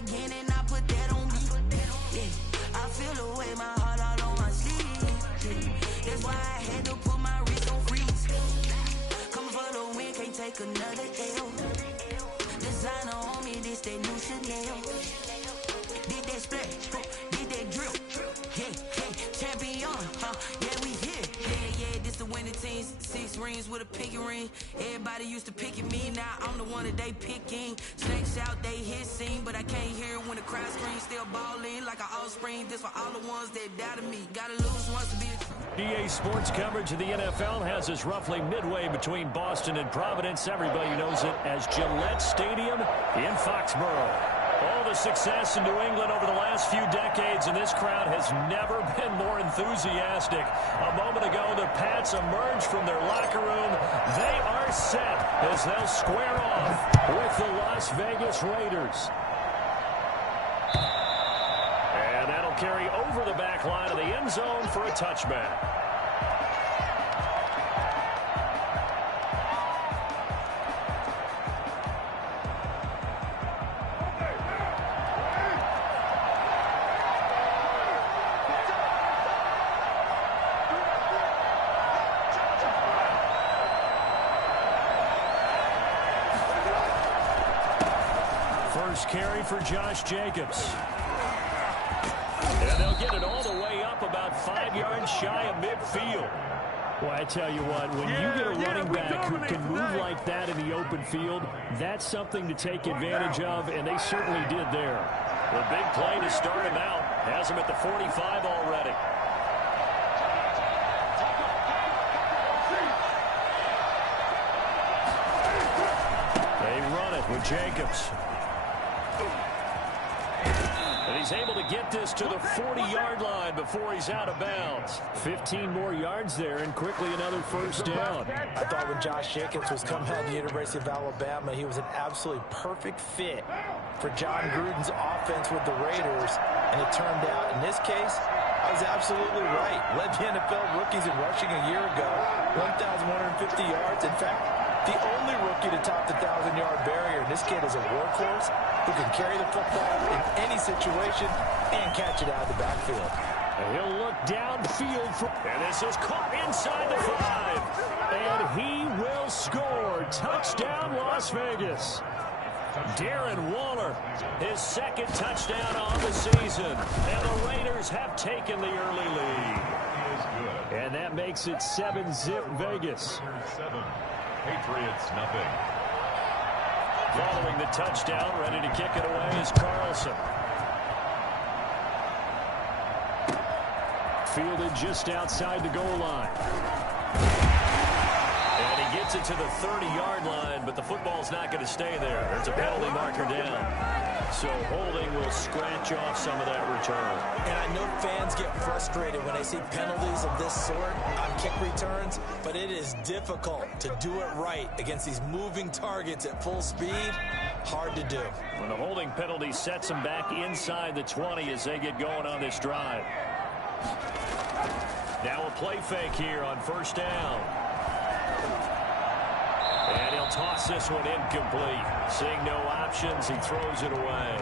again and I put that on me. Yeah, I feel the way, my heart all on my sleeve. Yeah, that's why I had to put my wrist on freeze. Coming for the win, can't take another L. Designer on me, this that new Chanel. Did that splash, did that drip. Yeah, champion, yeah, we here. Yeah, this the winning team. 6 rings with a pinky ring. Everybody used to pick at me, now I'm the one that they picking. Snakes out, they hit scene, but I can't hear it when the crowd screams. Still balling like an offspring. This for all the ones that doubted me. Gotta lose once to be a EA Sports coverage of the NFL has us roughly midway between Boston and Providence. Everybody knows it as Gillette Stadium in Foxborough. All the success in New England over the last few decades, and this crowd has never been more enthusiastic. A moment ago, the Pats emerged from their locker room. They are set as they'll square off with the Las Vegas Raiders. And that'll carry over the back line of the end zone for a touchback. First carry for Josh Jacobs. And they'll get it all the way up about 5 yards shy of midfield. Well, I tell you what, when you get a running back who can move like that in the open field, that's something to take advantage of, and they certainly did there. The big play to start him out has him at the 45 already. They run it with Jacobs. And he's able to get this to the 40-yard line before he's out of bounds. 15 more yards there and quickly another first down. I thought when Josh Jacobs was coming out of the University of Alabama, he was an absolutely perfect fit for John Gruden's offense with the Raiders. And it turned out, in this case, I was absolutely right. Led the NFL rookies in rushing a year ago, 1,150 yards. In fact, the only rookie to top the 1,000-yard barrier. This kid is a workhorse who can carry the football in any situation and catch it out of the backfield. And he'll look downfield. And this is caught inside the 5. And he will score. Touchdown, Las Vegas. Darren Waller, his second touchdown on the season. And the Raiders have taken the early lead. And that makes it 7-zip Vegas. Patriots, nothing. Following the touchdown, ready to kick it away is Carlson. Fielded just outside the goal line. And he gets it to the 30-yard line, but the football's not going to stay there. There's a penalty marker down. So holding will scratch off some of that return. And I know fans get frustrated when they see penalties of this sort on kick returns, but it is difficult to do it right against these moving targets at full speed. Hard to do. When the holding penalty sets them back inside the 20 as they get going on this drive. Now a play fake here on first down. And he'll toss this one incomplete. Seeing no options, he throws it away.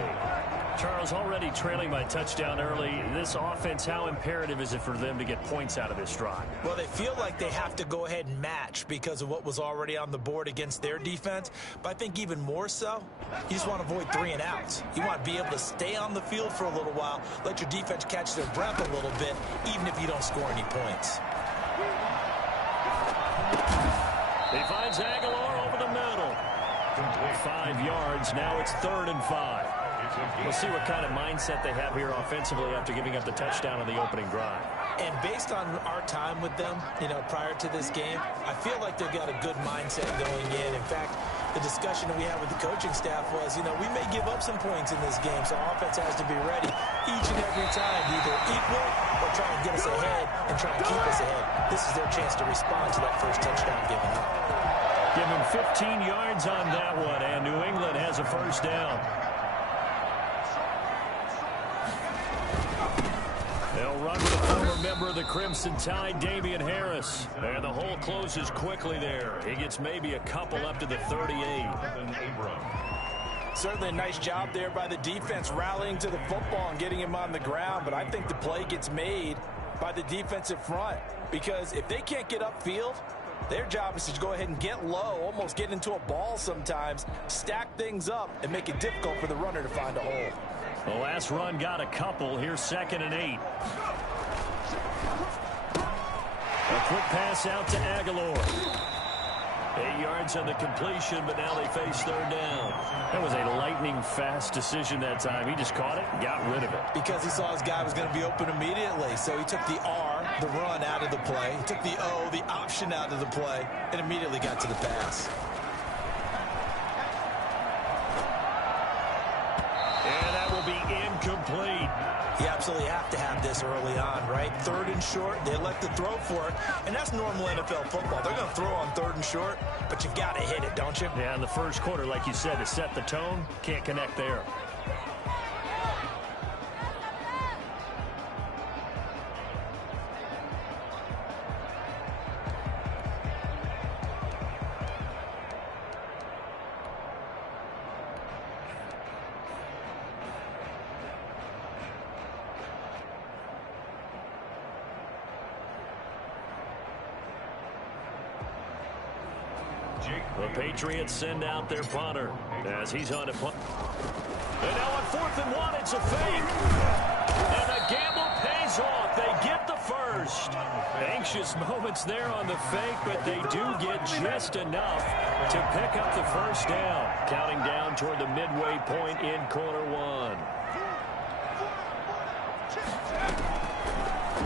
Charles, already trailing by touchdown early. This offense, how imperative is it for them to get points out of this drive? Well, they feel like they have to go ahead and match because of what was already on the board against their defense. But I think even more so, you just want to avoid 3 and outs. You want to be able to stay on the field for a little while, let your defense catch their breath a little bit, even if you don't score any points. He finds Aguilar over the middle. 5 yards. Now it's 3rd and 5. We'll see what kind of mindset they have here offensively after giving up the touchdown on the opening drive. And based on our time with them, prior to this game, I feel like they've got a good mindset going in. In fact, the discussion that we had with the coaching staff was, we may give up some points in this game, so offense has to be ready each and every time, either equal or try and get us ahead and try and keep us ahead. This is their chance to respond to that first touchdown given up. Give him 15 yards on that one, and New England has a first down. They'll run with a former member of the Crimson Tide, Damian Harris. And the hole closes quickly there. He gets maybe a couple up to the 38. Certainly a nice job there by the defense rallying to the football and getting him on the ground, but I think the play gets made by the defensive front because if they can't get upfield, their job is to go ahead and get low, almost get into a ball sometimes, stack things up, and make it difficult for the runner to find a hole. The last run got a couple. Here's 2nd and 8. A quick pass out to Aguilar. 8 yards on the completion, but now they face 3rd down. That was a lightning-fast decision that time. He just caught it and got rid of it. Because he saw his guy was going to be open immediately. So he took the R, the run, out of the play. He took the O, the option, out of the play, and immediately got to the pass. And that will be incomplete. You absolutely have to have this early on, right? 3rd and short, they elect to throw for it, and that's normal NFL football. They're going to throw on 3rd and short, but you've got to hit it, don't you? Yeah, in the first quarter, like you said, to set the tone, can't connect there. The Patriots send out their punter as he's on a punt. And now on 4th and 1, it's a fake. And the gamble pays off. They get the first. Anxious moments there on the fake, but they do get just enough to pick up the first down. Counting down toward the midway point in quarter 1.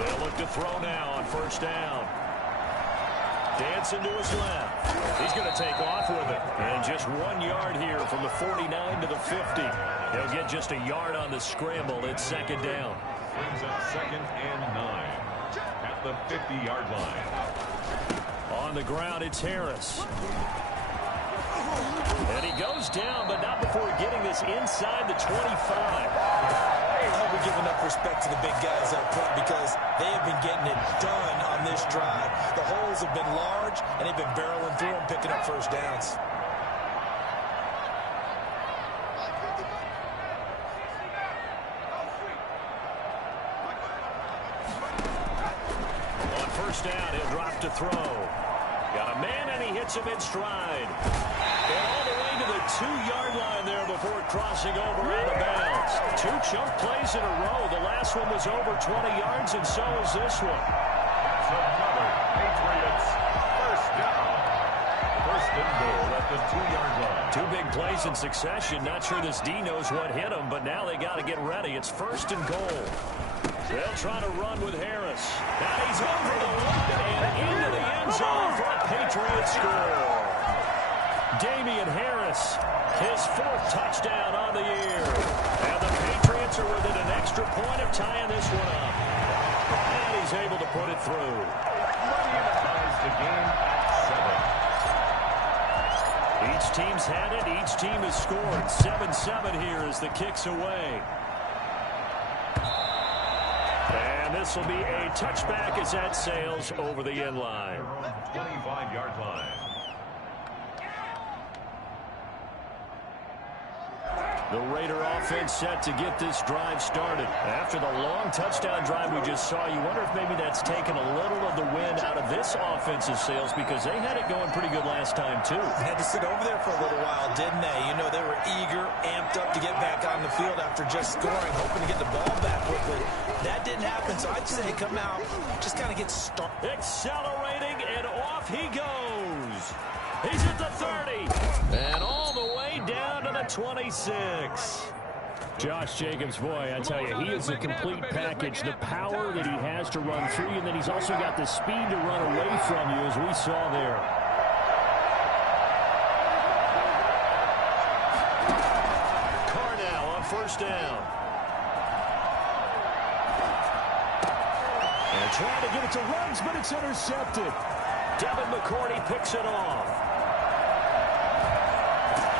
They'll look to throw now on 1st down. Dancing to his left. He's going to take off with it. And just 1 yard here from the 49 to the 50. He'll get just a yard on the scramble. It's 2nd down. Brings up 2nd and 9 at the 50-yard line. On the ground, it's Harris. And he goes down, but not before getting this inside the 25. I hope we give enough respect to the big guys up front because they have been getting it done on this drive. The holes have been large, and they've been barreling through them, picking up first downs. On 1st down, he'll drop to throw. Got a man, and he hits him in stride. And all the way to the 2-yard line there before crossing over out of bounds. 2 choke plays in a row. The last one was over 20 yards, and so is this one. That's another Patriots first down. 1st and goal at the 2-yard line. 2 big plays in succession. Not sure this D knows what hit him, but now they got to get ready. It's 1st and goal. They'll try to run with Harris. Now he's over the line and into the end zone for a Patriots score. Damian Harris, his 4th touchdown on the year. And the Patriots are within an extra point of tying this one up. And he's able to put it through. Money ties the game at 7. Each team's had it. Each team has scored. 7-7 here as the kick's away. And this will be a touchback as that sails over the end line. 25-yard line. The Raider offense set to get this drive started. After the long touchdown drive we just saw, you wonder if maybe that's taken a little of the wind out of this offensive sails because they had it going pretty good last time, too. They had to sit over there for a little while, didn't they? You know, they were eager, amped up to get back on the field after just scoring, hoping to get the ball back quickly. That didn't happen, so I'd say come out, just kind of get started. Accelerating, and off he goes. He's at the 30, and all the way down to the 26. Josh Jacobs, boy, I tell you, he is a complete package. The power that he has to run through you, and then he's also got the speed to run away from you, as we saw there. Carr now on 1st down. And trying to get it to Ruggs, but it's intercepted. Devin McCourty picks it off.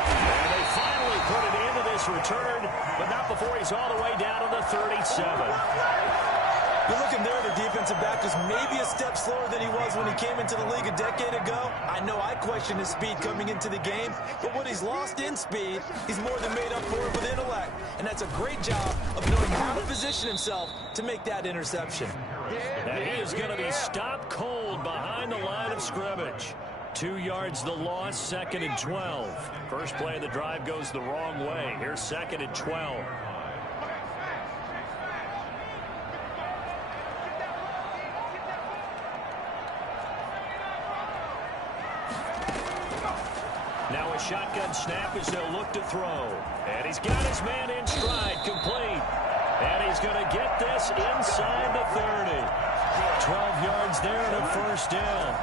And they finally put it into this return, but not before he's all the way down to the 37. You're looking there, the defensive back is maybe a step slower than he was when he came into the league a decade ago. I know I questioned his speed coming into the game, but what he's lost in speed, he's more than made up for it with intellect. And that's a great job of knowing how to position himself to make that interception. And he is going to be stopped cold behind the line of scrimmage. 2 yards the loss, 2nd and 12. First play of the drive goes the wrong way. Here's 2nd and 12. Now a shotgun snap as they'll look to throw. And he's got his man in stride, complete. And he's going to get this inside the 30. 12 yards there and a first down.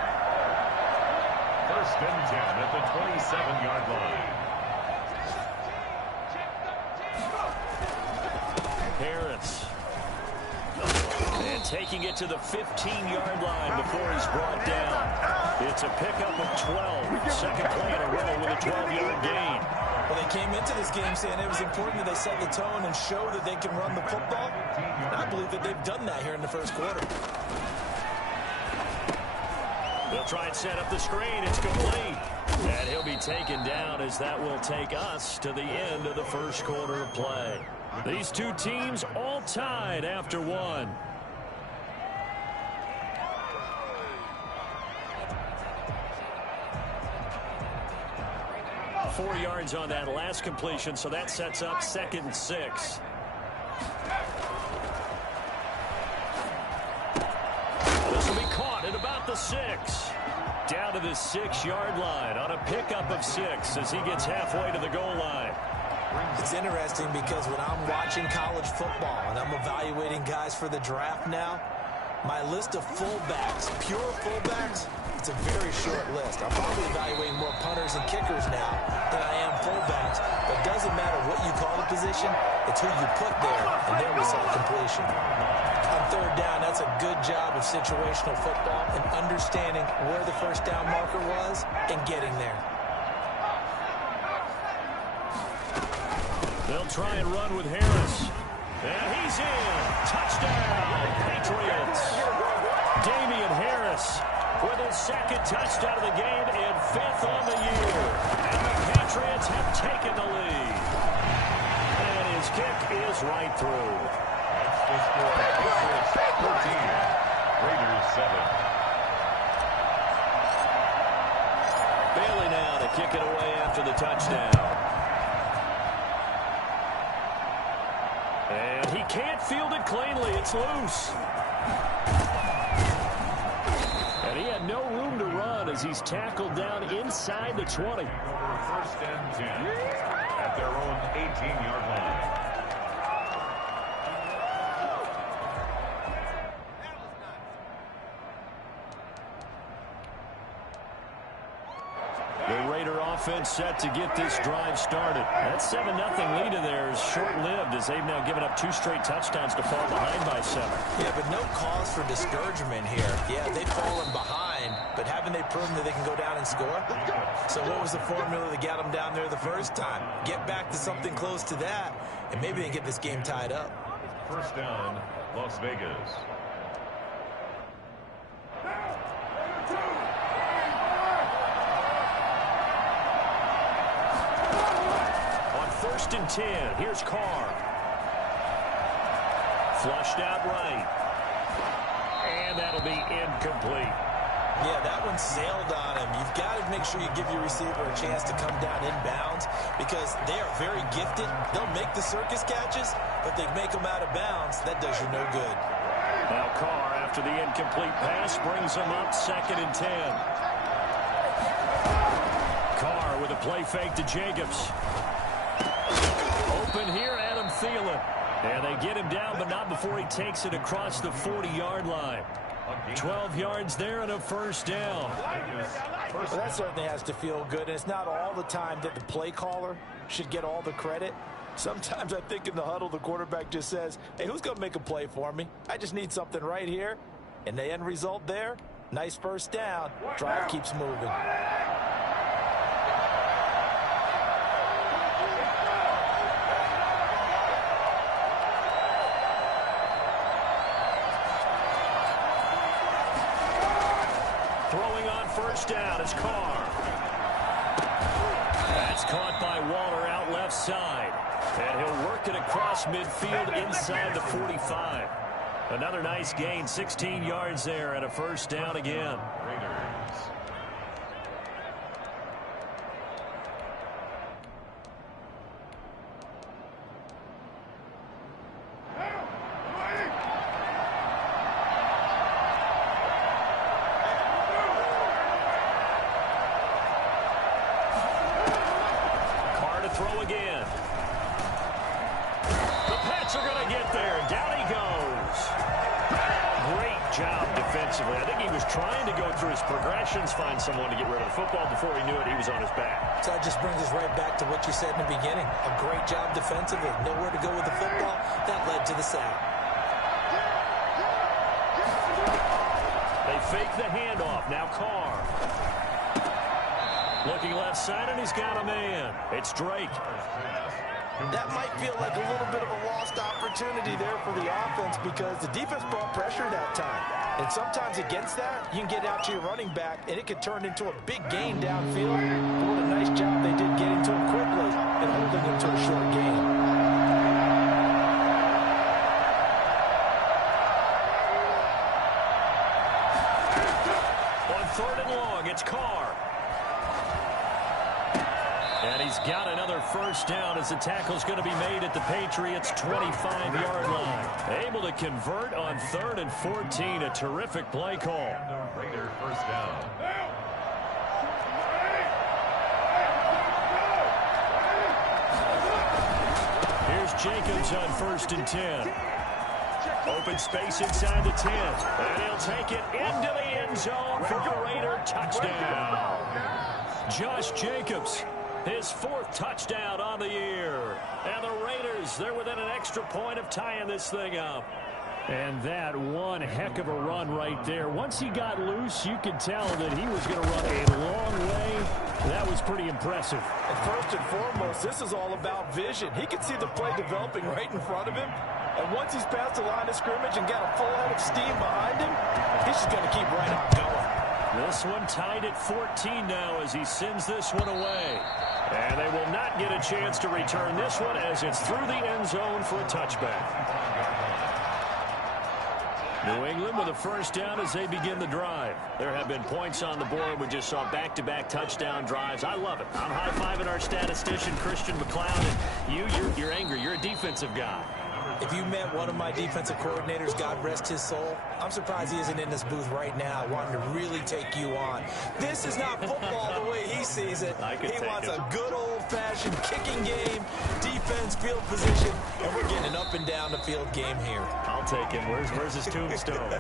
First and 10 at the 27-yard line. Harris. And taking it to the 15-yard line before he's brought down. It's a pickup of 12. Second play in a row with a 12-yard gain. Well, they came into this game saying it was important that they set the tone and show that they can run the football. And I believe that they've done that here in the first quarter. They'll try and set up the screen. It's complete. And he'll be taken down as that will take us to the end of the first quarter of play. These two teams all tied after one. Four yards on that last completion, so that sets up 2nd and 6. This will be caught at about the 6. Down to the 6-yard line on a pickup of 6 as he gets halfway to the goal line. It's interesting because when I'm watching college football and I'm evaluating guys for the draft now, my list of fullbacks, pure fullbacks, it's a very short list. I'm probably evaluating more punters and kickers now than I am fullbacks. But it doesn't matter what you call the position, it's who you put there, and there was some completion. On third down, that's a good job of situational football and understanding where the first down marker was and getting there. They'll try and run with Harris. And he's in. Touchdown, Patriots. Damian Harris with his 2nd touchdown of the game and 5th on the year. And the Patriots have taken the lead. And his kick is right through. That's the score. Patriots 13, Raiders 7. Bailey now to kick it away after the touchdown. And he can't field it cleanly. It's loose. And he had no room to run as he's tackled down inside the 20. First and 10 at their own 18-yard line. The Raider offense set to get this drive started. That 7-0 lead in there is short-lived as they've now given up 2 straight touchdowns to fall behind by 7. Yeah, but no cause for discouragement here. Yeah, they've fallen behind, but haven't they proven that they can go down and score? So what was the formula that got them down there the first time? Get back to something close to that, and maybe they get this game tied up. First down, Las Vegas. First and 10. Here's Carr. Flushed out right. And that'll be incomplete. Yeah, that one sailed on him. You've got to make sure you give your receiver a chance to come down inbounds because they are very gifted. They'll make the circus catches, but they make them out of bounds. That does you no good. Now Carr, after the incomplete pass, brings them up 2nd and 10. Carr with a play fake to Jacobs. Open here, Adam Thielen. And they get him down, but not before he takes it across the 40-yard line. 12 yards there and a first down. Well, that certainly has to feel good, and it's not all the time that the play caller should get all the credit. Sometimes I think in the huddle, the quarterback just says, hey, who's going to make a play for me? I just need something right here. And the end result there, nice first down. Drive keeps moving. first down as Carr. That's caught by Waller out left side. And he'll work it across midfield inside the 45. Another nice gain, 16 yards there and a first down again. Throw again. The Pats are going to get there. Down he goes. Great job defensively. I think he was trying to go through his progressions, find someone to get rid of the football. Before he knew it, he was on his back. So that just brings us right back to what you said in the beginning. A great job defensively. Nowhere to go with the football. That led to the sack. They fake the handoff. Now Carr. Looking left side, and he's got a man. It's Drake. That might feel like a little bit of a lost opportunity there for the offense because the defense brought pressure that time. And sometimes against that, you can get out to your running back, and it could turn into a big gain downfield. But what a nice job they did getting to him quickly and holding him to a short gain. On third and long, it's Carr. And he's got another first down as the tackle's going to be made at the Patriots' 25-yard line. Able to convert on 3rd and 14. A terrific play call. And the Raider first down. Here's Jacobs on 1st and 10. Open space inside the 10. And he'll take it into the end zone for a Raider touchdown. Josh Jacobs. His 4th touchdown on the year. And the Raiders, they're within an extra point of tying this thing up. And that one heck of a run right there. Once he got loose, you could tell that he was going to run a long way. That was pretty impressive. And first and foremost, this is all about vision. He could see the play developing right in front of him. And once he's past the line of scrimmage and got a full head of steam behind him, he's just going to keep right on going. This one tied at 14 now as he sends this one away. And they will not get a chance to return this one as it's through the end zone for a touchback. New England with a first down as they begin the drive. There have been points on the board. We just saw back-to-back touchdown drives. I love it. I'm high-fiving our statistician, Christian McLeod. And you're angry. You're a defensive guy. If you met one of my defensive coordinators, God rest his soul, I'm surprised he isn't in this booth right now wanting to really take you on. This is not football the way he sees it. He wants a good old-fashioned kicking game, defense, field position, and we're getting an up and down the field game here. I'll take him. Where's his tombstone?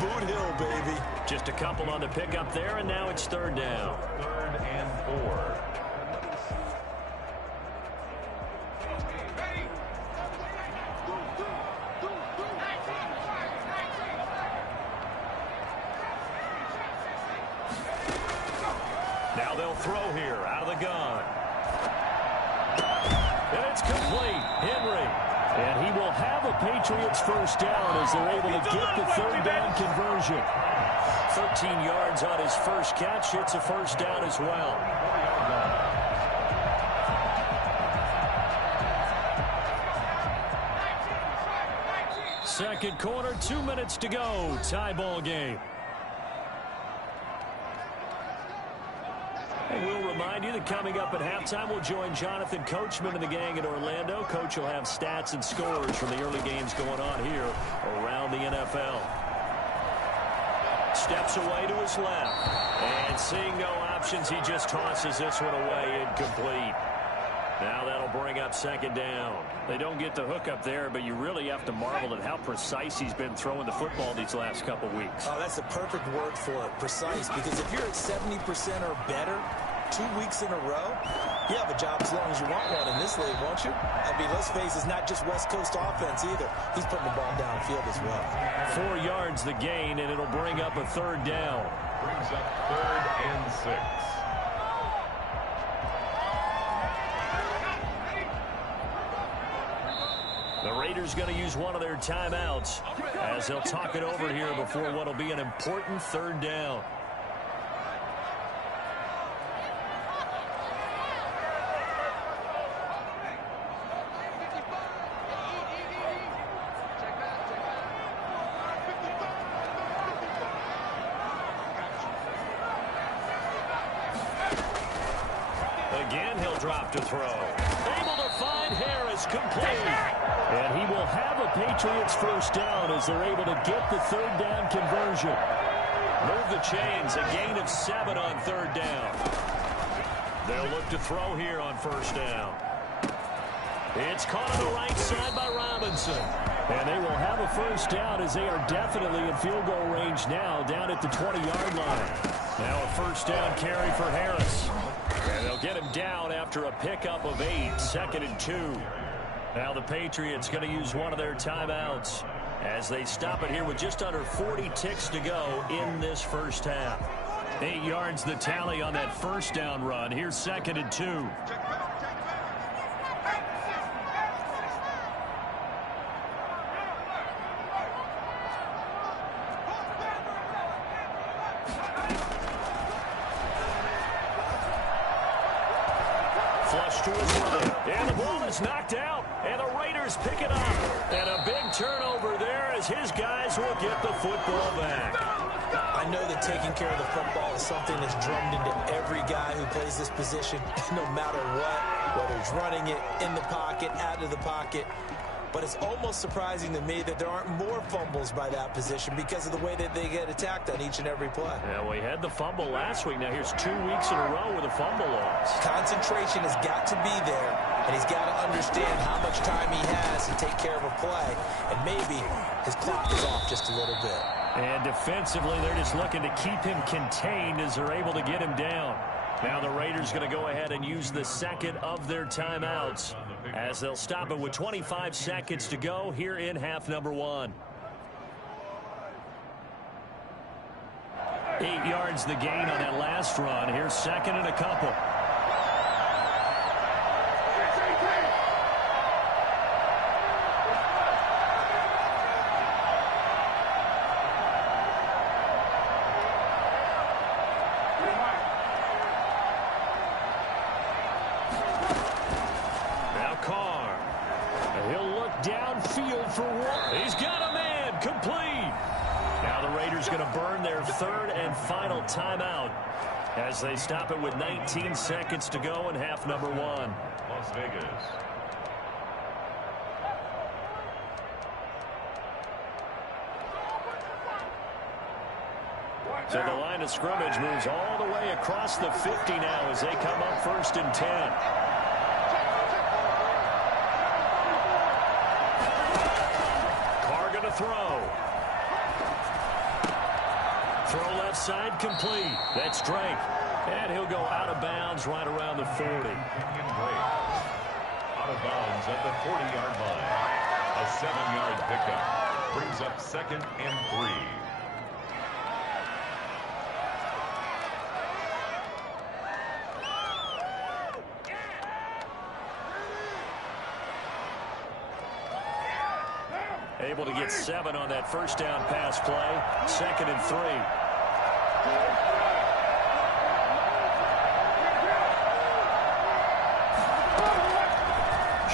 Boot Hill, baby. Just a couple on the pickup there, and now it's 3rd down. 3rd and 4. Now they'll throw here out of the gun. And it's complete. Henry. And he will have a Patriots first down as they're able to get the 3rd down conversion. 13 yards on his first catch. It's a first down as well. Second quarter, 2 minutes to go. Tie ball game. And we'll remind you that coming up at halftime, we'll join Jonathan Coachman and the gang in Orlando. Coach will have stats and scores from the early games going on here around the NFL. Steps away to his left. And seeing no options, he just tosses this one away, incomplete. Now that'll bring up 2nd down. They don't get the hook up there, but you really have to marvel at how precise he's been throwing the football these last couple weeks. Oh, that's the perfect word for it, precise, because if you're at 70% or better 2 weeks in a row, you have a job as long as you want one in this league, won't you? I mean, let's face it, it's not just West Coast offense either. He's putting the ball downfield as well. 4 yards the gain, and it'll bring up a 3rd down. Brings up 3rd and 6. The Raiders going to use one of their timeouts as they'll talk it over here before what will be an important third down. Again, he'll drop to throw. Able to find Harris, complete. And he will have a Patriots first down as they're able to get the third down conversion. Move the chains, a gain of 7 on third down. They'll look to throw here on first down. It's caught on the right side by Robinson. And they will have a first down as they are definitely in field goal range now, down at the 20-yard line. Now a first down carry for Harris. And they'll get him down after a pickup of 8, 2nd and 2. Now the Patriots going to use one of their timeouts as they stop it here with just under 40 ticks to go in this first half. 8 yards the tally on that first down run. Here's 2nd and 2. Flush to his right. And the ball is knocked out. And the Raiders pick it up. And a big turnover there as his guys will get the football back. I know that taking care of the football is something that's drummed into every guy who plays this position, no matter what, whether it's running it, in the pocket, out of the pocket. But it's almost surprising to me that there aren't more fumbles by that position because of the way that they get attacked on each and every play. Yeah, we had the fumble last week. Now here's 2 weeks in a row with a fumble loss. Concentration has got to be there, and he's got to understand how much time he has to take care of a play. And maybe his clock is off just a little bit. And defensively, they're just looking to keep him contained as they're able to get him down. Now the Raiders going to go ahead and use the second of their timeouts as they'll stop it with 25 seconds to go here in half number 1. 8 yards the gain on that last run. Here's 2nd and a couple. Downfield for one. He's got a man. Complete. Now the Raiders going to burn their third and final timeout as they stop it with 19 seconds to go in half number 1. Las Vegas. So the line of scrimmage moves all the way across the 50 now as they come up 1st and 10. Throw left side, complete. That's Drake. And he'll go out of bounds right around the 40. Out of bounds at the 40-yard line. A 7-yard pickup. Brings up 2nd and 3. Able to get 7 on that first down pass play. 2nd and 3.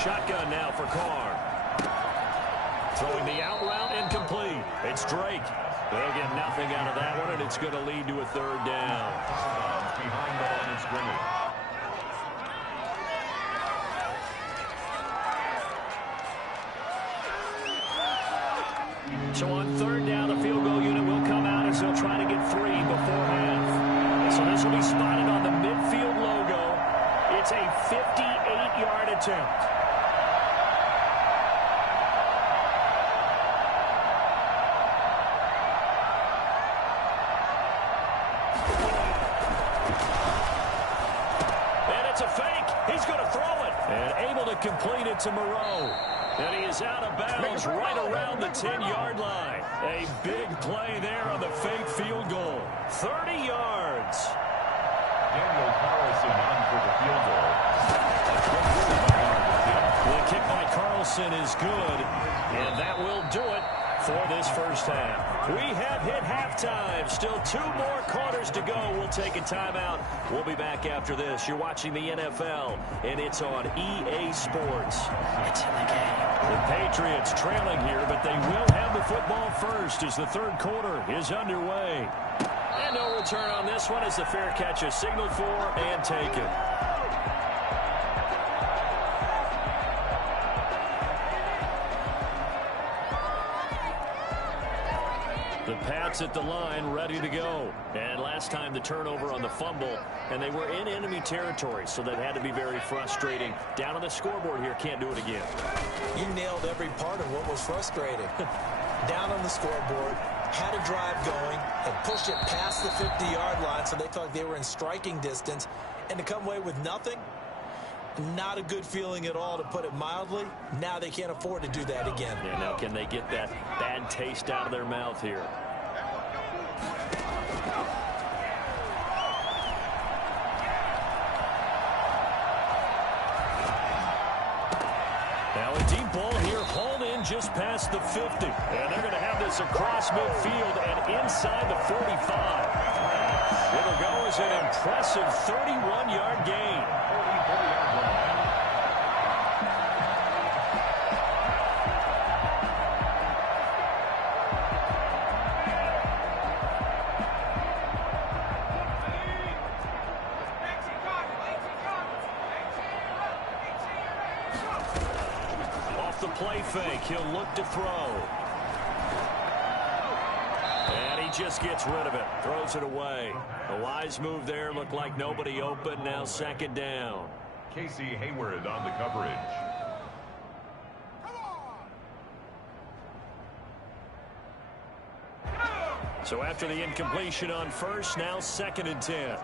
Shotgun now for Carr. Throwing the out route, incomplete. It's Drake. They'll get nothing out of that one, and it's going to lead to a third down. Behind the line of scrimmage. So on third down, the field goal unit will come out as they'll try to get 3 before half. So this will be spotted on the midfield logo. It's a 58-yard attempt. And it's a fake. He's going to throw it. And able to complete it to Moreau. And he is out of bounds right around the 10-yard line. A big play there on the fake field goal. 30 yards. Daniel Carlson on for the field goal. The kick by Carlson Wilson is good, and that will do it for this first half. We have hit halftime. Still 2 more quarters to go. We'll take a timeout. We'll be back after this. You're watching the NFL, and it's on EA Sports. It's in the game. The Patriots trailing here, but they will have the football first as the third quarter is underway. And no return on this one as the fair catch is signaled for and taken. The Pats at the line ready to go. And last time the turnover on the fumble, and they were in enemy territory, so that had to be very frustrating. Down on the scoreboard here, can't do it again. You nailed every part of what was frustrating. Down on the scoreboard, had a drive going, and pushed it past the 50-yard line so they felt like they were in striking distance, and to come away with nothing, not a good feeling at all, to put it mildly. Now they can't afford to do that again. Yeah, now can they get that bad taste out of their mouth here? Now a deep ball here, hauled in just past the 50. And they're going to have this across midfield and inside the 45. It'll go as an impressive 31-yard gain. Play fake. He'll look to throw. And he just gets rid of it. Throws it away. A wise move there. Looked like nobody open. Now second down. Casey Hayward on the coverage. So after the incompletion on first, now 2nd and 10.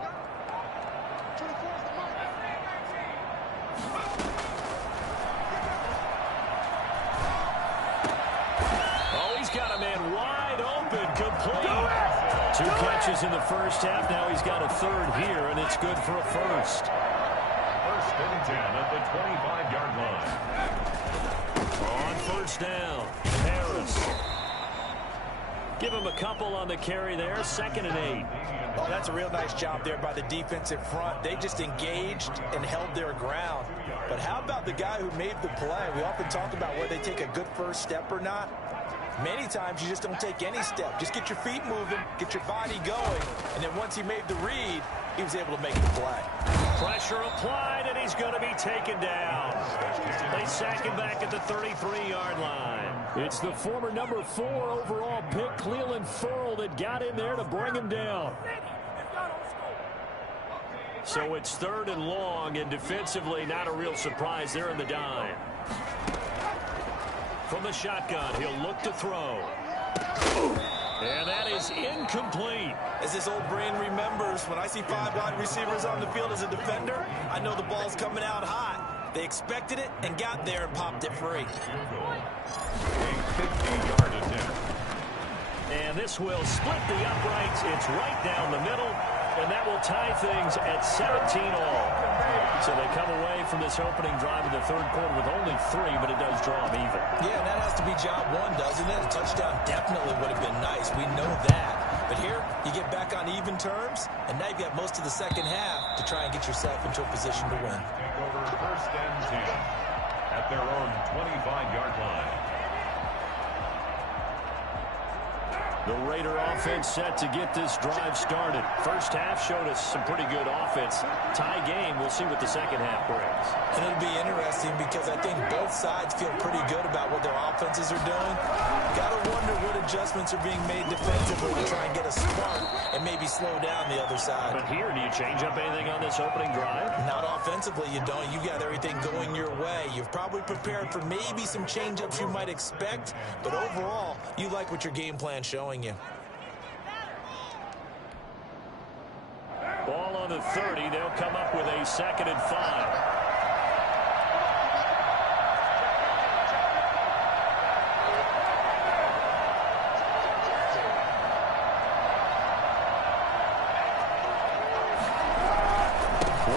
Two catches in the first half. Now he's got a third here, and it's good for a first. 1st and 10 at the 25-yard line. On first down, Harris. Give him a couple on the carry there. 2nd and 8. Oh, that's a real nice job there by the defensive front. They just engaged and held their ground. But how about the guy who made the play? We often talk about whether they take a good first step or not. Many times you just don't take any step. Just get your feet moving, get your body going, and then once he made the read, he was able to make the play. Pressure applied, and he's going to be taken down. They sack him back at the 33-yard line. It's the former number 4 overall pick, Cleveland Ferrell, that got in there to bring him down. So it's 3rd and long, and defensively not a real surprise. They're in the dime. From the shotgun, he'll look to throw. And that is incomplete. As this old brain remembers, when I see 5 wide receivers on the field as a defender, I know the ball's coming out hot. They expected it and got there and popped it free. A 50-yard attempt. And this will split the uprights. It's right down the middle. And that will tie things at 17 all. So they come away from this opening drive in the third quarter with only 3, but it does draw them even. Yeah, and that has to be job 1, doesn't it? A touchdown definitely would have been nice. We know that. But here, you get back on even terms, and now you've got most of the second half to try and get yourself into a position to win. Take over 1st and 10 at their own 25-yard line. The Raider offense set to get this drive started. First half showed us some pretty good offense. Tie game. We'll see what the second half brings. And it'll be interesting because I think both sides feel pretty good about what their offenses are doing. Got to wonder what adjustments are being made defensively to try and get a spark and maybe slow down the other side. But here, do you change up anything on this opening drive? Not offensively, you don't. You got everything going your way. You've probably prepared for maybe some change-ups you might expect, but overall, you like what your game plan's showing you. Ball on the 30. They'll come up with a 2nd and 5.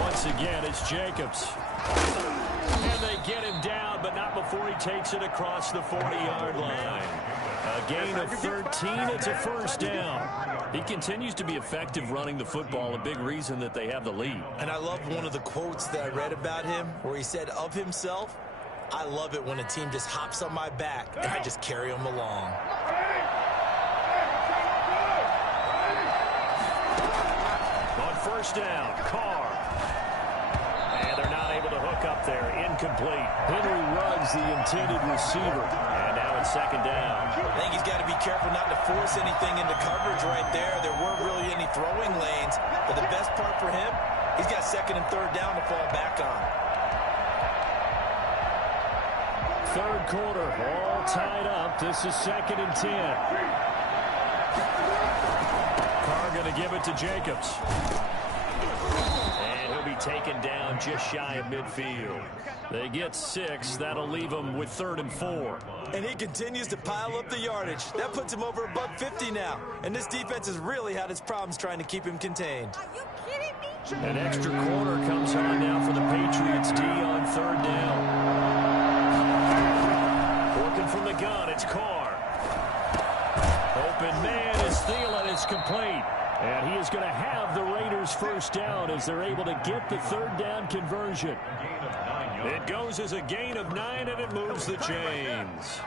Once again, it's Jacobs. And they get him down, but not before he takes it across the 40-yard line. A gain of 13. It's a first down. He continues to be effective running the football, a big reason that they have the lead. And I love one of the quotes that I read about him where he said of himself, "I love it when a team just hops on my back and I just carry them along." On first down, Carr. And they're not able to hook up there. Incomplete. Henry Ruggs, the intended receiver. And now it's second down. I think he's got to be careful not to force anything into coverage right there. There weren't really any throwing lanes. But the best part for him, he's got second and third down to fall back on. Third quarter, all tied up. This is second and 10. Carr going to give it to Jacobs. And he'll be taken down just shy of midfield. They get 6. That'll leave them with 3rd and 4. And he continues to pile up the yardage. That puts him over above 50 now. And this defense has really had its problems trying to keep him contained. Are you kidding me? An extra quarter comes on now for the Patriots D on 3rd down. Working from the gun, it's Carr. Open man is Thielen. It's complete. And he is going to have the Raiders first down as they're able to get the 3rd down conversion. It goes as a gain of 9, and it moves the chains.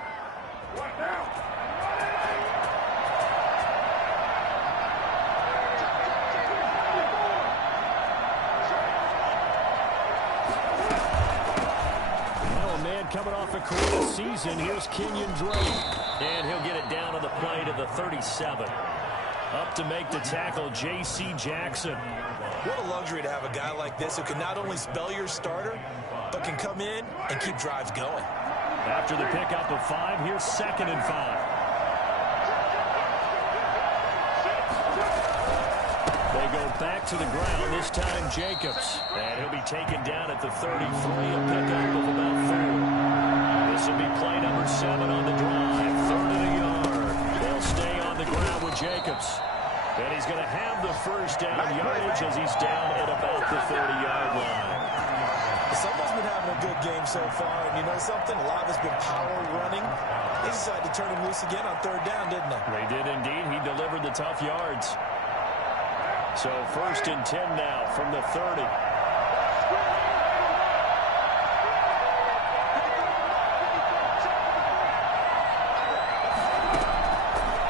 Well, a man coming off a career season. Here's Kenyon Drake. And he'll get it down on the play to the 37. Up to make the tackle, J.C. Jackson. What a luxury to have a guy like this who can not only spell your starter, but can come in and keep drives going. After the pickup of 5, here's 2nd and 5. They go back to the ground, this time Jacobs. And he'll be taken down at the 33, a pickup of about 4. This will be play number 7 on the drive, 3rd and a yard. They'll stay on the ground with Jacobs. And he's going to have the first down yardage as he's down at about the 30-yard line. Someone's been having a good game so far, and you know something? A lot of it's been power running. They decided to turn him loose again on 3rd down, didn't they? They did indeed. He delivered the tough yards. So 1st and 10 now from the 30.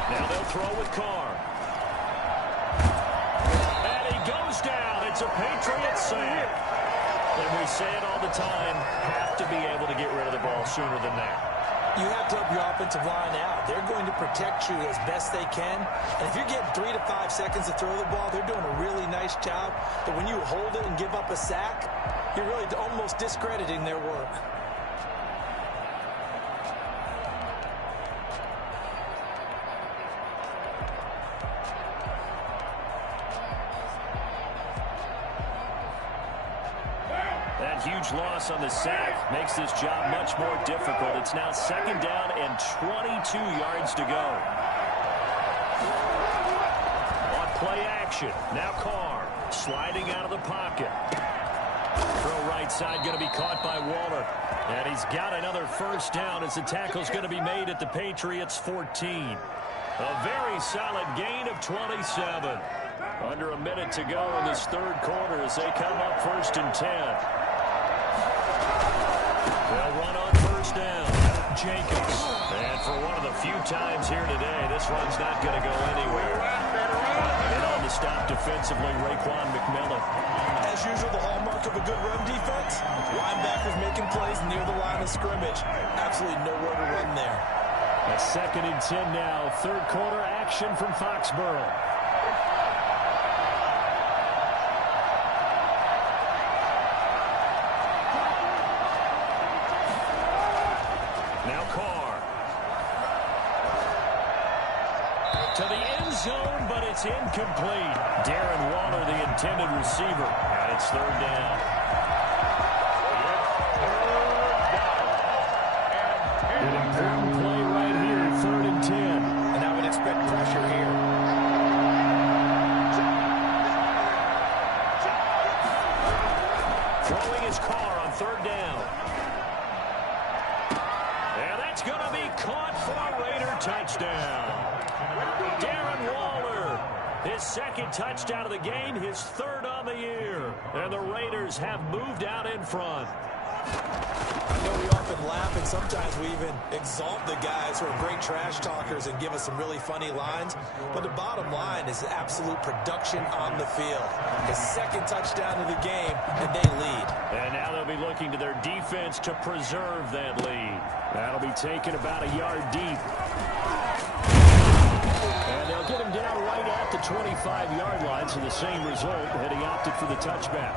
Now they'll throw with Carr. And he goes down. It's a Patriot sack. And we say it all the time, have to be able to get rid of the ball sooner than that. You have to help your offensive line out. They're going to protect you as best they can. And if you're getting 3 to 5 seconds to throw the ball, they're doing a really nice job. But when you hold it and give up a sack, you're really almost discrediting their work. That huge loss on the sack makes this job much more difficult. It's now 2nd down and 22 yards to go. On play action, now Carr sliding out of the pocket. Throw right side going to be caught by Waller. And he's got another first down as the tackle's going to be made at the Patriots 14. A very solid gain of 27. Under a minute to go in this 3rd quarter as they come up 1st and 10. They'll run on first down. Jacobs. And for one of the few times here today, this run's not going to go anywhere. And on the stop defensively, Raekwon McMillan. As usual, the hallmark of a good run defense, linebackers making plays near the line of scrimmage. Absolutely nowhere to run there. A 2nd and 10 now. 3rd quarter action from Foxborough. To the end zone, but it's incomplete. Darren Waller, the intended receiver, and it's 3rd down. An important play right here, 3rd and 10. And I would expect pressure here. towing his car on third down. And that's going to be caught for a Raider touchdown. Darren Waller, his second touchdown of the game, his third on the year. And the Raiders have moved out in front. I know we often laugh, and sometimes we even exalt the guys who are great trash talkers and give us some really funny lines. But the bottom line is absolute production on the field. His second touchdown of the game, and they lead. And now they'll be looking to their defense to preserve that lead. That'll be taken about a yard deep. And they'll get him down right at the 25-yard line, so the same result had he opted for the touchback.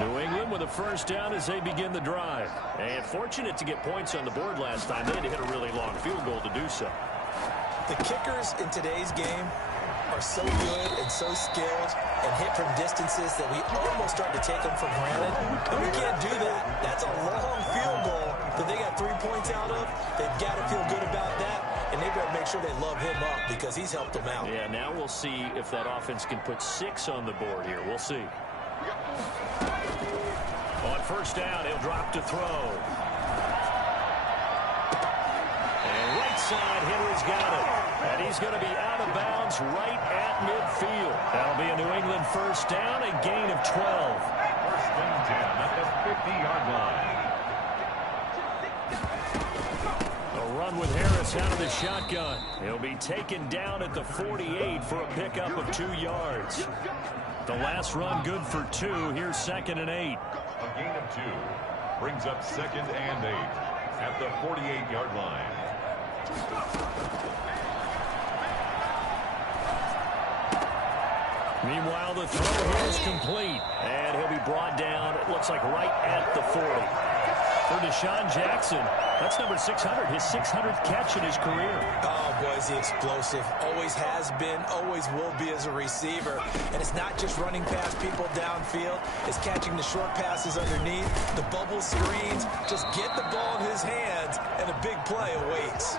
New England with a first down as they begin the drive. And fortunate to get points on the board last time. They had to hit a really long field goal to do so. The kickers in today's game are so good and so skilled and hit from distances that we almost start to take them for granted. And we can't do that. That's a long field goal that they got 3 points out of. They've got to feel good about that. And they better make sure they love him up because he's helped them out. Yeah, now we'll see if that offense can put 6 on the board here. We'll see. On first down, he'll drop to throw. And right side, Henry's got it. And he's going to be out of bounds right at midfield. That'll be a New England first down, a gain of 12. First and 10 at the 50-yard line. A run with Harris out of the shotgun. He'll be taken down at the 48 for a pickup of 2 yards. The last run good for 2. Here's 2nd and 8. A gain of 2 brings up 2nd and 8 at the 48-yard line. Meanwhile, the throw here is complete. And he'll be brought down, it looks like right at the 40. For Deshaun Jackson, that's number 600, his 600th catch in his career. Oh, boy, is he explosive. Always has been, always will be as a receiver. And it's not just running past people downfield. It's catching the short passes underneath, the bubble screens. Just get the ball in his hands, and a big play awaits.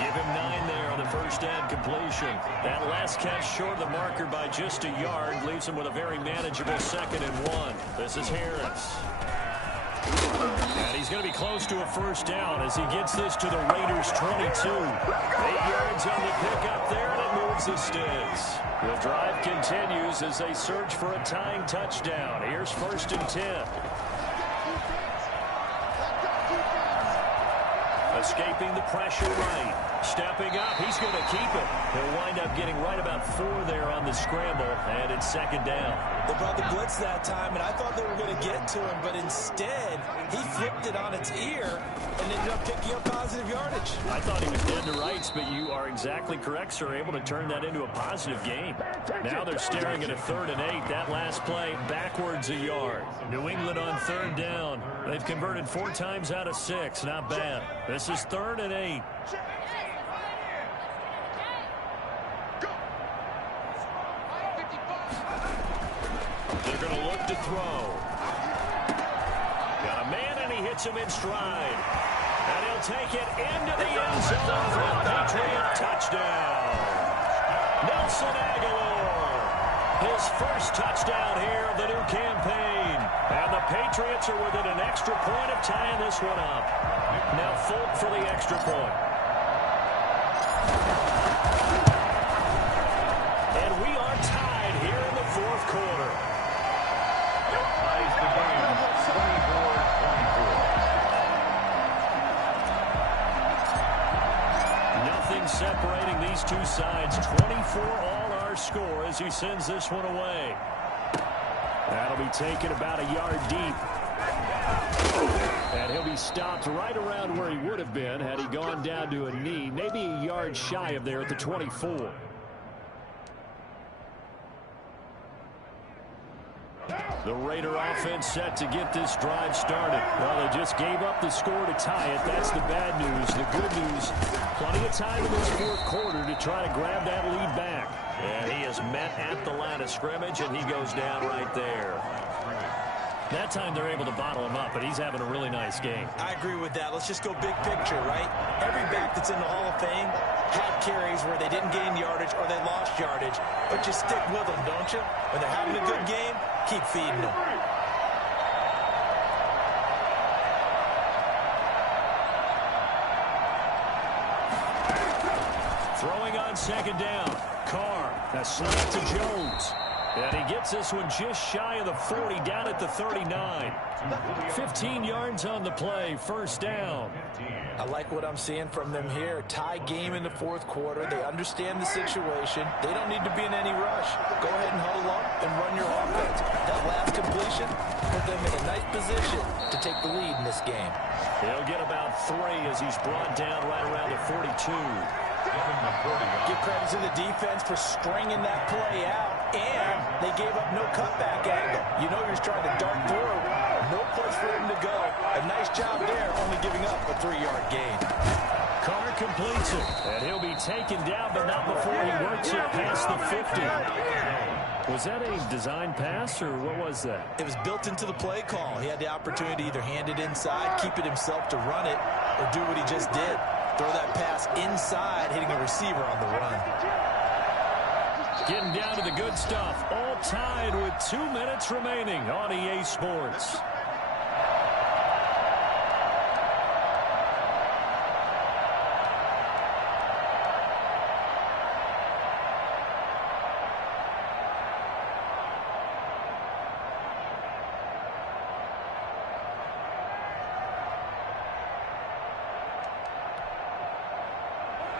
Give him 9 there on the first down completion. That last catch short of the marker by just a yard leaves him with a very manageable 2nd and 1. This is Harris. And he's going to be close to a first down as he gets this to the Raiders' 22. 8 yards on the pickup there, and it moves the sticks. The drive continues as they search for a tying touchdown. Here's 1st and 10. Escaping the pressure right. Stepping up, he's going to keep it. He'll wind up getting right about 4 there on the scramble, and it's 2nd down. They brought the blitz that time, and I thought they were going to get to him, but instead, he flipped it on its ear and ended up picking up positive yardage. I thought he was dead to rights, but you are exactly correct, sir. Able to turn that into a positive game. Now they're staring at a 3rd and 8. That last play, backwards a yard. New England on 3rd down. They've converted 4 times out of 6. Not bad. This is 3rd and 8. They're going to look to throw. Got a man, and he hits him in stride. And he'll take it into the end zone for a Patriot touchdown. Nelson Aguilar, his first touchdown here of the new campaign. And the Patriots are within an extra point of tying this one up. Now Folk for the extra point. And we are tied here in the 4th quarter. Ties the game 24-24. Nothing separating these two sides. 24 all our score as he sends this one away. That'll be taken about a yard deep. And he'll be stopped right around where he would have been had he gone down to a knee, maybe a yard shy of there at the 24. The Raider offense set to get this drive started. Well, they just gave up the score to tie it. That's the bad news. The good news, plenty of time in this 4th quarter to try to grab that lead back. And he is met at the line of scrimmage, and he goes down right there. That time they're able to bottle him up, but he's having a really nice game. I agree with that. Let's just go big picture, right? Every back that's in the Hall of Fame had carries where they didn't gain yardage or they lost yardage, but you stick with them, don't you? When they're having a good game, keep feeding them. Throwing on second down. Carr, a slant to Jones. And he gets this one just shy of the 40, down at the 39. 15 yards on the play, first down. I like what I'm seeing from them here. Tie game in the fourth quarter. They understand the situation. They don't need to be in any rush. Go ahead and huddle up and run your offense. That last completion put them in a nice position to take the lead in this game. He'll get about 3 as he's brought down right around the 42. Give credit to the defense for stringing that play out, and they gave up no cutback angle. You know you're trying to dart through. No place for him to go. A nice job there, only giving up a 3-yard gain. Carr completes it, and he'll be taken down, but not before he works it past the 50. Was that a design pass, or what was that? It was built into the play call. He had the opportunity to either hand it inside, keep it himself to run it, or do what he just did. Throw that pass inside, hitting a receiver on the run. Getting down to the good stuff. All tied with 2 minutes remaining on EA Sports.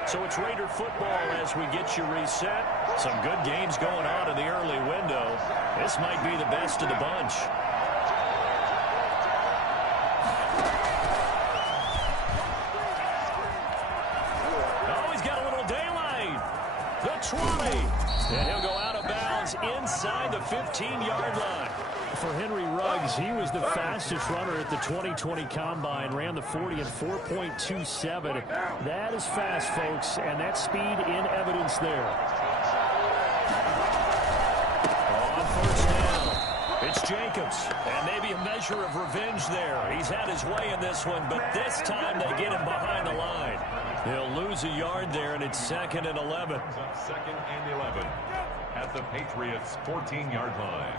So it's Raider football as we get you reset. Some good games going on in the early window. This might be the best of the bunch. Oh, he's got a little daylight. The 20. And he'll go out of bounds inside the 15-yard line. For Henry Ruggs, he was the fastest runner at the 2020 Combine, ran the 40 in 4.27. That is fast, folks, and that speed in evidence there. On first down, it's Jacobs, and maybe a measure of revenge there. He's had his way in this one, but this time they get him behind the line. He'll lose a yard there, and it's 2nd and 11. Second and 11 at the Patriots' 14-yard line.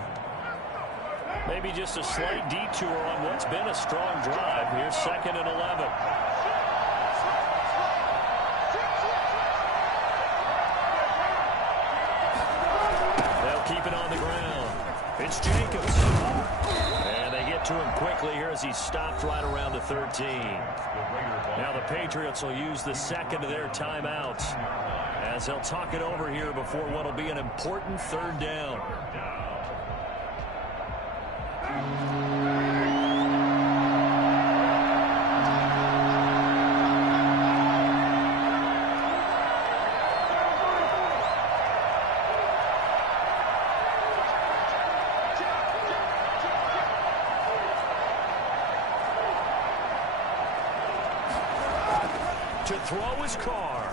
Maybe just a slight detour on what's been a strong drive. Here's 2nd and 11. They'll keep it on the ground. It's Jacobs. And they get to him quickly here as he's stopped right around the 13. Now the Patriots will use the second of their timeouts as they'll talk it over here before what will be an important 3rd down. To throw his Carr.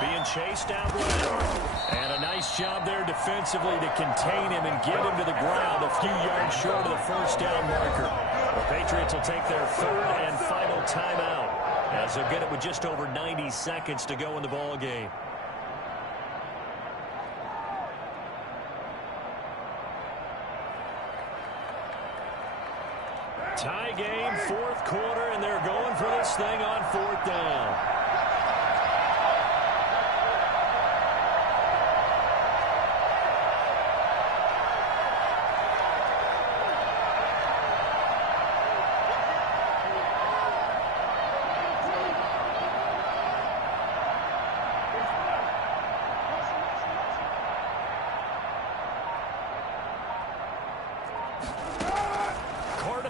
Being chased out left. And a nice job there defensively to contain him and get him to the ground a few yards short of the first down marker. The Patriots will take their 3rd and final timeout as they'll get it with just over 90 seconds to go in the ball game. Tie game, 4th quarter, and they're going for this thing on 4th down.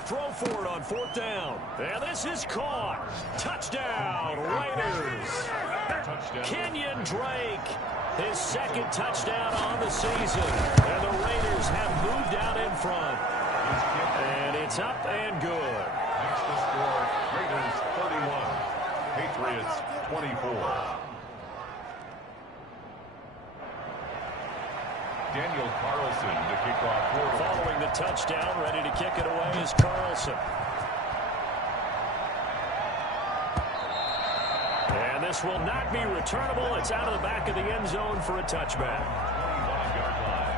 Throw for it on 4th down. And this is caught. Touchdown, Raiders. Kenyon Drake, his 2nd touchdown on the season. And the Raiders have moved out in front. And it's up and good. That's the score. Raiders 31, Patriots 24. Daniel Carlson to kick off quarter. Following the touchdown, ready to kick it away is Carlson. And this will not be returnable. It's out of the back of the end zone for a touchback. 25-yard line.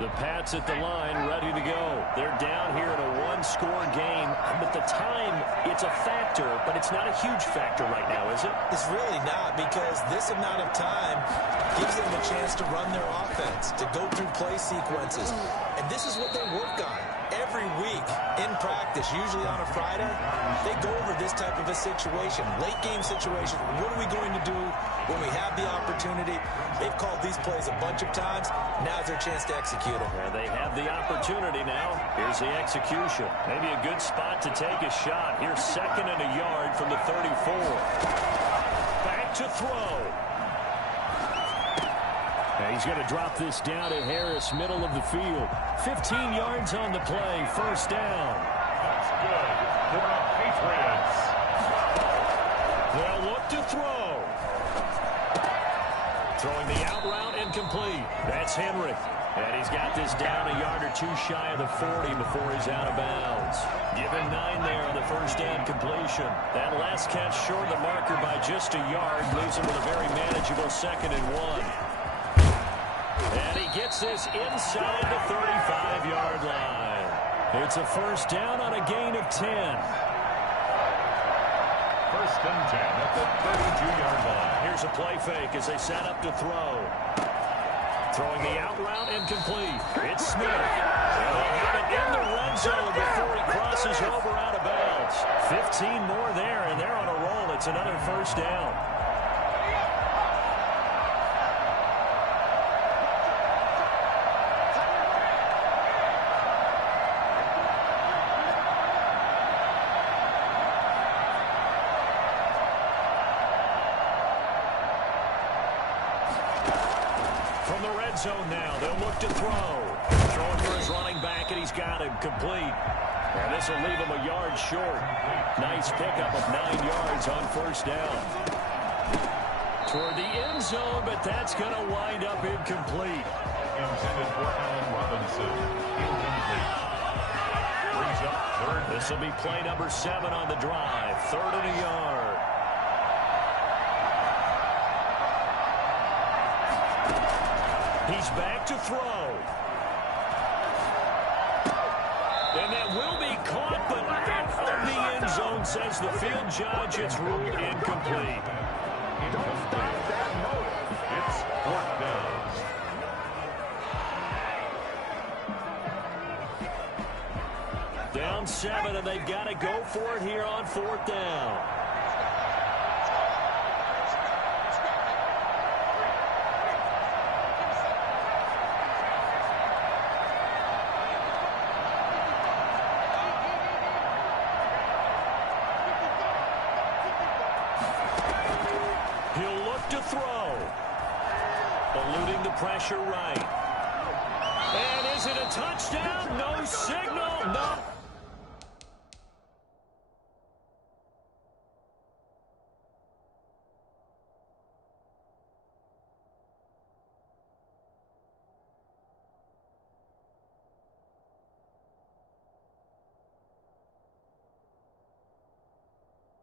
The Pats at the line, ready to go. They're down here in a one-score game. But the time, it's a factor, but it's not a huge factor right now, is it? It's really not, because this amount of time gives them a chance to run their offense, to go through play sequences. And this is what they work on every week in practice, usually on a Friday. They go over this type of a situation, late game situation. What are we going to do when we have the opportunity? They've called these plays a bunch of times. Now's their chance to execute them. And they have the opportunity now. Here's the execution. Maybe a good spot to take a shot. Here's 2nd and a yard from the 34. Back to throw. And he's going to drop this down to Harris, middle of the field. 15 yards on the play, first down. That's good for the Patriots. They'll look to throw. Throwing the out route incomplete. That's Henry. And he's got this down a yard or two shy of the 40 before he's out of bounds. Given 9 there on the first down completion. That last catch short of the marker by just a yard leaves him with a very manageable 2nd and 1. And he gets this inside the 35-yard line. It's a first down on a gain of 10. 1st and 10 at the 32-yard line. Here's a play fake as they set up to throw. Throwing the out route incomplete. It's Smith. And they'll have it in the red zone before he crosses over out of bounds. 15 more there, and they're on a roll. It's another first down. From the red zone now, they'll look to throw. Throwing for his running back, and he's got him complete. And this will leave him a yard short. Nice pickup of 9 yards on first down. Toward the end zone, but that's going to wind up incomplete. Intended for Allen Robinson. Incomplete. Brings up 3rd. This will be play number 7 on the drive. 3rd and a yard. He's back to throw. And that will be caught, but out of the end zone, says the field judge. It's ruled incomplete. Don't stop that note. It's 4th down. Down 7, and they've got to go for it here on 4th down. He'll look to throw. Eluding the pressure right. And is it a touchdown? No signal. No.